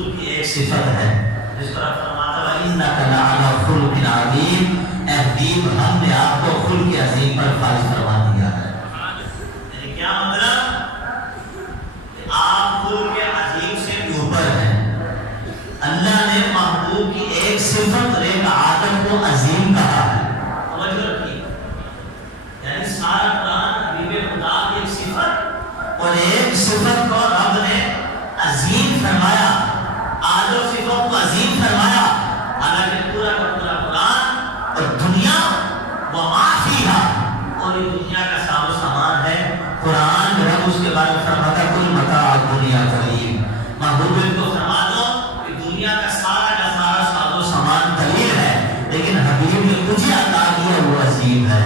رسول کی ایک صفت ہے جس پر فرماتا ہے انک لعلی خلق عظیم، اے حبیب ہم نے آپ کو خلق عظیم پر فائز فرما دیا ہے۔ یعنی کیا مطلب کہ آپ خلق عظیم سے بھی اوپر ہیں۔ اللہ نے محبوب کی ایک صفت اور ایک عادت کو عظیم کہا ہے۔ توجہ رکھیے، یعنی سارا قرآن حبیب خدا کی ایک صفت اور ایک صفت کو رب نے عظیم فرمایا، آج و صفت کو عظیم فرمایا، حالانکہ پورا کا پورا قرآن اور دنیا وما فیہا، اور یہ دنیا کا ساز و سامان ہے۔ قرآن رب اس کے بارے میں فرماتا کل متاع دنیا قلیل، محبوب کو فرما دو کہ دنیا کا سارا ساز و سامان قلیل ہے، لیکن حبیب نے مجھے عطا کیا وہ عظیم ہے۔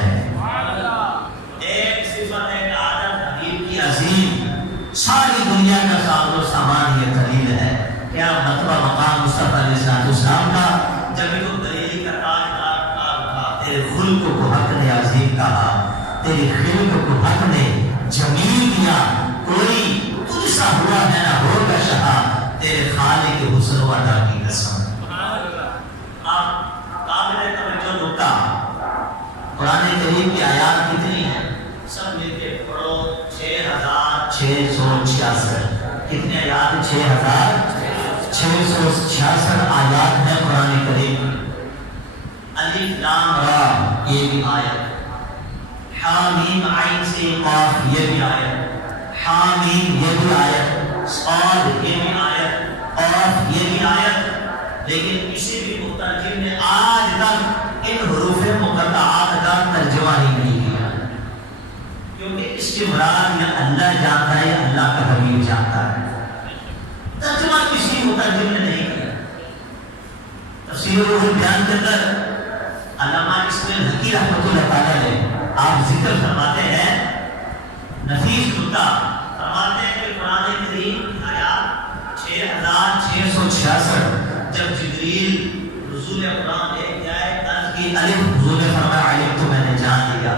ایک صفت ہے کہ عادت حبیب کی عظیم، ساری دنیا کا ساز و سامان یہ قلیل ہے۔ کیا مطلب مقام مصطفیٰ علیہ السلام کا جب یہ دلیل کا تاجدار تھا، تیرے خلق کو حق نے عظیم کہا، تیرے خلق کو حق نے جمیل کیا، کوئی تجھ سا ہوا ہے نہ ہوگا شہا، تیرے خالق کے حسن و عطا کی قسم۔ آپ قابل توجہ نکتہ، قرآن کریم کی آیات کتنی ہیں؟ سب مل کے پڑھو 6666۔ کتنے آیات؟ 6666 آیات ہیں قرآن کریم۔ الف لام را یہ بھی آیت، حامیم عین سے قاف یہ بھی آیت، حامیم یہ بھی آیت، صاد یہ بھی آیت، قاف یہ بھی آیت، لیکن کسی بھی مترجم نے آج تک ان حروف مقطعات کا ترجمہ ہی نہیں کیا، کیونکہ اس کے مراد یا اللہ جانتا ہے یا اللہ کا حبیب جانتا ہے، ترجمہ کسی مترجم نے نہیں کیا۔ تفسیر روح البیان کے اندر علامہ اسماعیل حقی رحمۃ اللہ تعالیٰ نے آپ ذکر فرماتے ہیں، نفیس نکتہ فرماتے ہیں کہ قرآن کریم کی آیات 6666 جب جبریل نزول قرآن لے کے آئے، عرض کی الف، حضور نے فرمایا علم تو میں نے جان لیا،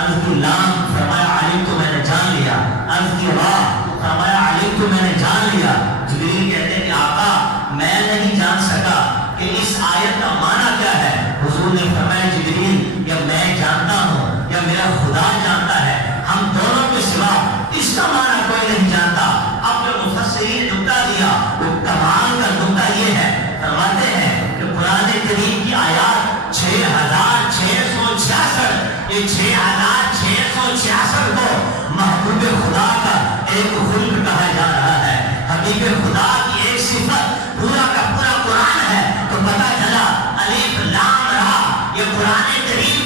عرض کی لام، فرمایا علم تو میں نے جان لیا، عرض کی را، فرمایا علم تو میں نے جان لیا۔ جبریل کہتے ہیں کہ آقا میں نہیں جان سکا کہ اس آیت کا معنی کیا ہے۔ حضور نے فرمایا جبریل یا میں جانتا ہوں یا میرا خدا جانتا ہے، ہم دونوں کے سوا اس کا معنی کوئی نہیں جانتا۔ اب جو مفسرین نے نکتہ دیا وہ کمال کا نکتہ یہ ہے، فرماتے ہیں کہ قرآن کریم کی آیات 6666، یہ 6666 کو محبوب خدا کا ایک خلق کہا جا رہا ہے، حبیب خدا کی ایک صفت، پورا کا پورا قرآن ہے۔ تو پتہ چلا الف لام را یہ قرآن کریم